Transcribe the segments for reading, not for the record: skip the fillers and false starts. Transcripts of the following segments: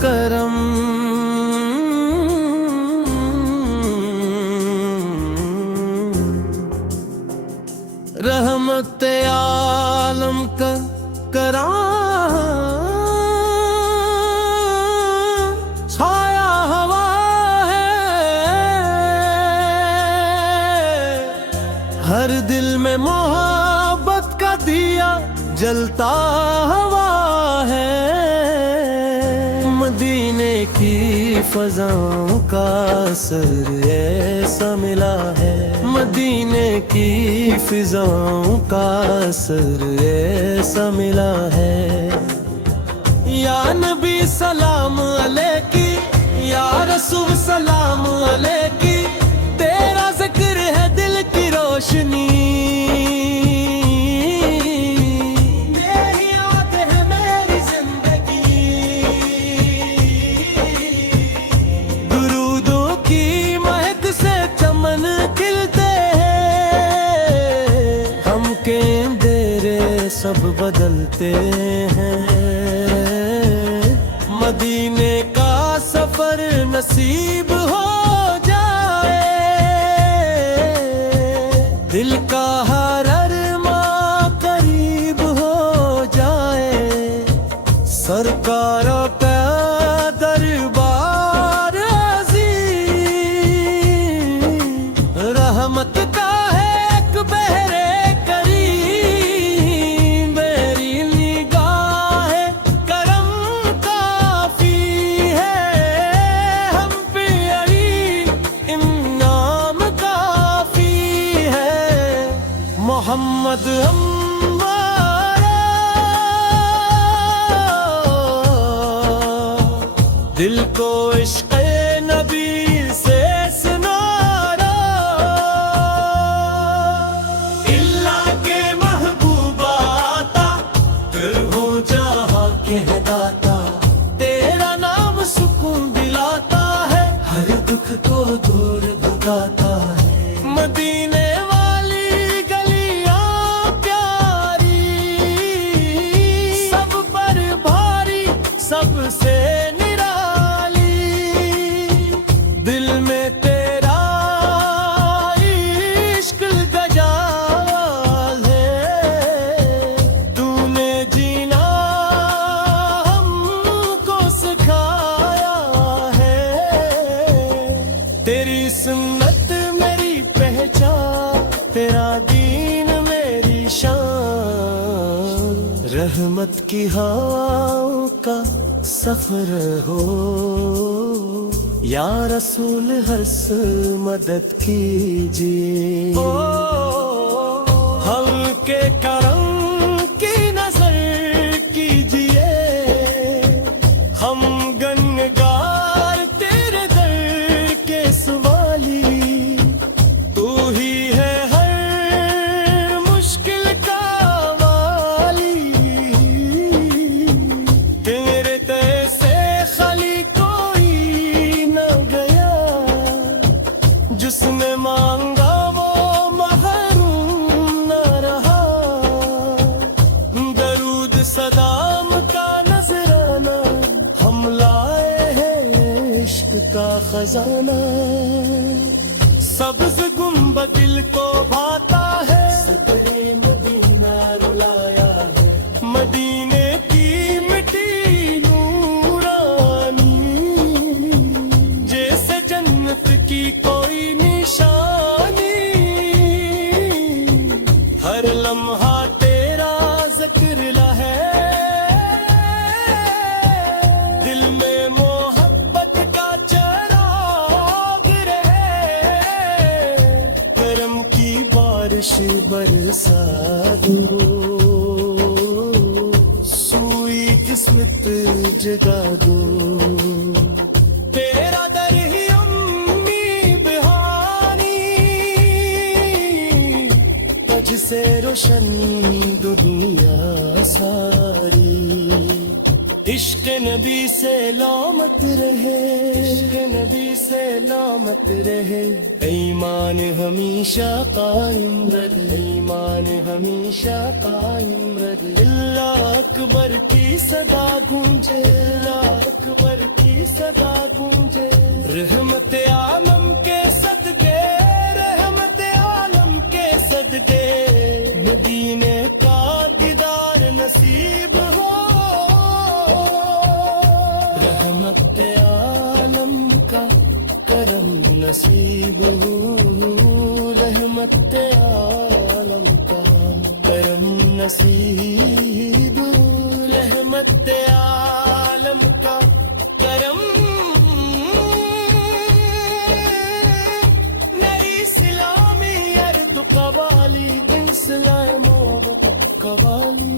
करम, रहमत आलम का करा छाया हवा है, हर दिल में मोहब्बत का दिया जलता हवा है। मदीने की फजाओं का असर ऐसा मिला है, मदीने की फिजाओं का असर ऐसा मिला है। या नबी सलाम अलैकी, या रसूल सलाम अलैकी, तेरा जिक्र है दिल की रोशनी, मेरी याद है मेरी जिंदगी। दुरूदों की महक से चमन खिलते हैं, हम के अंधेरे सब बदलते हैं। मदीने का सफर नसीब हो जाए, दिल का हर अरमां करीब हो जाए। सरकारों का दरबार अज़ीम, रहमत का है एक बहरे करीम। मेरी निगाह करम काफी है, हम पे अली इनाम काफी है। मोहम्मद हमारा दिल को इश्क़ नबी से सुनारा, इल्ला के महबूबा आता, फिर हो जहाँ के दाता। तेरा नाम सुकून दिलाता है, हर दुख को दूर भगाता है। मदीने वाली गलियां प्यारी, सब पर भारी सबसे निराली। दिल में तेरा इश्क गजाल है, तूने जीना हमको सिखाया है। तेरी सुन्नत मेरी पहचान, तेरा दीन मेरी शान। रहमत की हवाओं का सफर हो, या रसूल हर्ष मदद कीजिए। हल्के करम की नजर कीजिए, हम गनगार तेरे दर के सवाली। तू ही है हर मुश्किल का वाली, तेरे तैसे खाली कोई न गया। जिसने मांगा वो महरूम न रहा, दरूद सदाम का नजराना, हम लाए हैं इश्क का खजाना। सब्ज गुंबद दिल को भाता है, सदरे मदीना रुलाया है। मदीने की मिट्टी नूरानी, जैसे जन्नत की कोई निशानी। हर लम्हा तेरा जिक्र है, दिल में मोहब्बत का चराग रहे। करम की बारिश बरसा दो, सूई किस्मत जगा दो। तेरा दर ही अम्मी बिहानी, तुझसे रोशन दुनिया सारी। इश्क इश्क नबी से लौमत रहे, इश्क नबी से लौमत रहे। ईमान हमेशा कायम रहे, ईमान हमेशा कायम रहे। अल्लाह अकबर की सदा गूंजे, अल्लाह अकबर की सदा गूंजे। रहमत आलम के सदके, रहमत आलम के सदके मदीने का दीदार नसीब हो। रहमत आलम का करम नसीब हो, रहमत आलम का करम नसीब हो, रहमत आलम का करम। नई इस्लामी अर्द कवाली, दिन सिलाए मोहब्बत कवाली।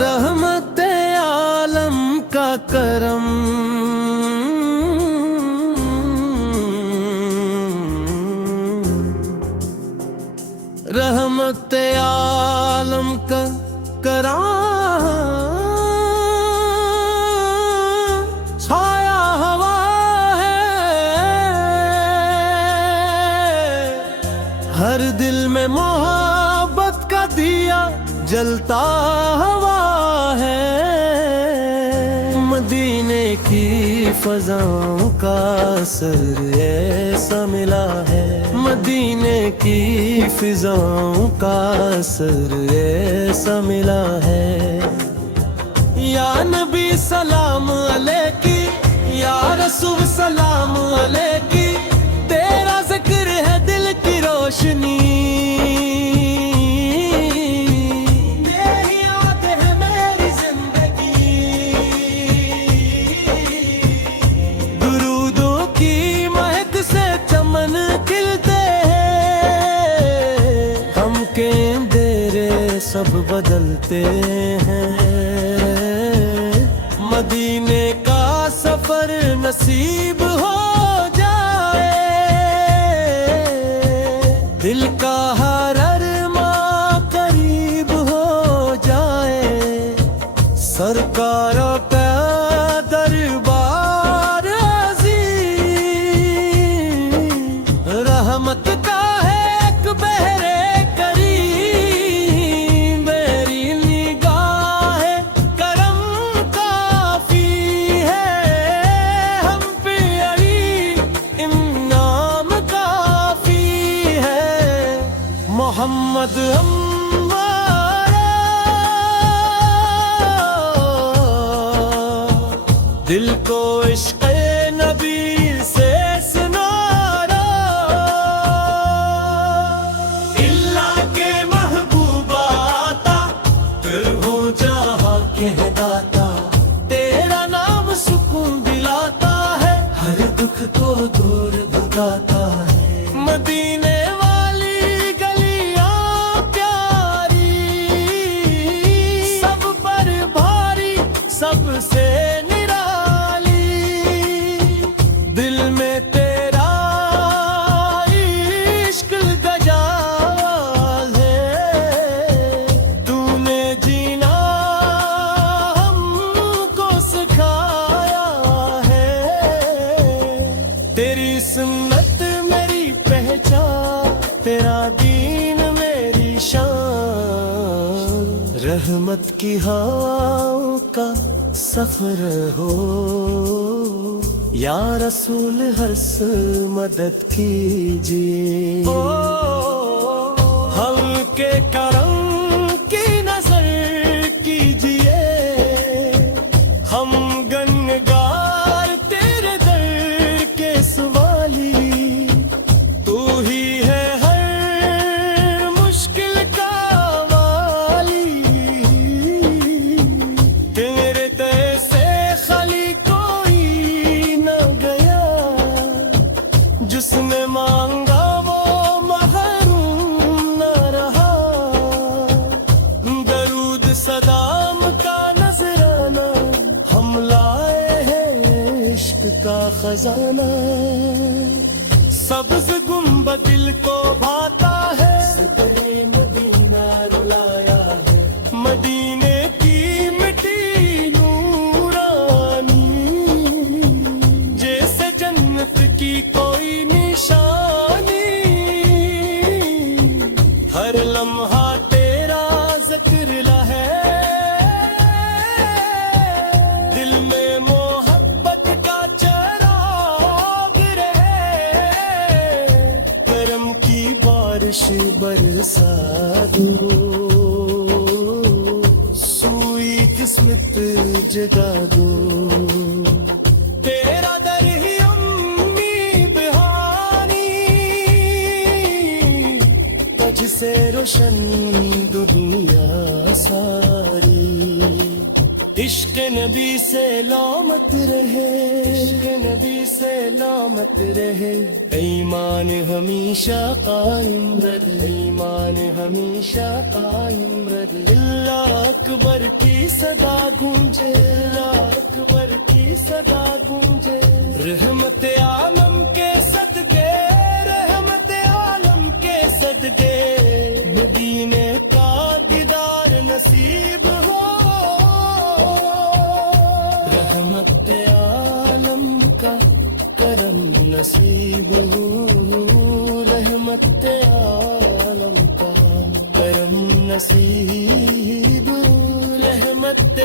रहमत आलम का करम, रहमत आलम का करम। छाया हवा है हर दिल में, मोहब्बत का दिया जलता हवा है। मदीने की फजाओं का असर ऐसा मिला है, मदीने की फिजाओं का असर ऐसा मिला है। या नबी सलाम अलैकी, या रसूल सलाम अलैकी। तेरा जिक्र है दिल की रोशनी, तेरी याद है मेरी जिंदगी। दुरूदों की महक से चमन खिलते हैं, हम के अंधेरे सब बदलते हैं। मदीने का सफर नसीब हो जाए, दिल का हर अरमां करीब हो जाए। सरकारों का दरबार अज़ीम, रहमत का है एक बहरे करीम। मेरी निगाह करम काफी है, हम पे अली इनाम काफी है। मोहम्मद हमारा दिल को इश्क़ नबी से सुनारा। इल्ला के महबूबा आता, फिर हो जहाँ के दाता। तेरा नाम सुकून दिलाता है, हर दुख को दूर भगाता है। मदीने वाली गलियां प्यारी, सब पर भारी सबसे निराली। दिल में तेरा इश्क गजाल है, तूने जीना हमको सिखाया है। तेरी सुन्नत मेरी पहचान, तेरा दीन मेरी शान। रहमत की हवाओं का सफर हो, या रसूल हर्ष मदद कीजिए। हल्के करम की नजर कीजिए, हम गनगार तेरे दर के सवाली। तू ही है हर मुश्किल का वाली, तेरे तैसे खाली कोई न गया। जिसने मांगा वो महरूम न रहा, का खजाना। सब्ज गुंबद दिल को भाता है, सदरे मदीना रुलाया है। मदीने की मिट्टी नूरानी, जैसे जन्नत की कोई निशानी। हर लम्हा तेरा जिक्र है, दिल में मोहब्बत का चराग रहे। करम की बारिश बरसा दो, सुई किस्मत जगा दो। तेरा दर ही उम्मीद हानी, तुझसे रोशन दुनिया सारी। इश्क नबी से लामत रहे, इश्क नबी से लामत रहे। ईमान हमेशा कायम रहे, ईमान हमेशा कायम रहे। अल्लाह अकबर की सदा गूंजे, अल्लाह अकबर की सदा गूंजे। रहमत आलम के सदके, रहमत आलम के सदके। मदीने का दीदार नसीब हो, रहमत आलम का करम नसीब हो। रहमत आलम का करम नसीब, रहमत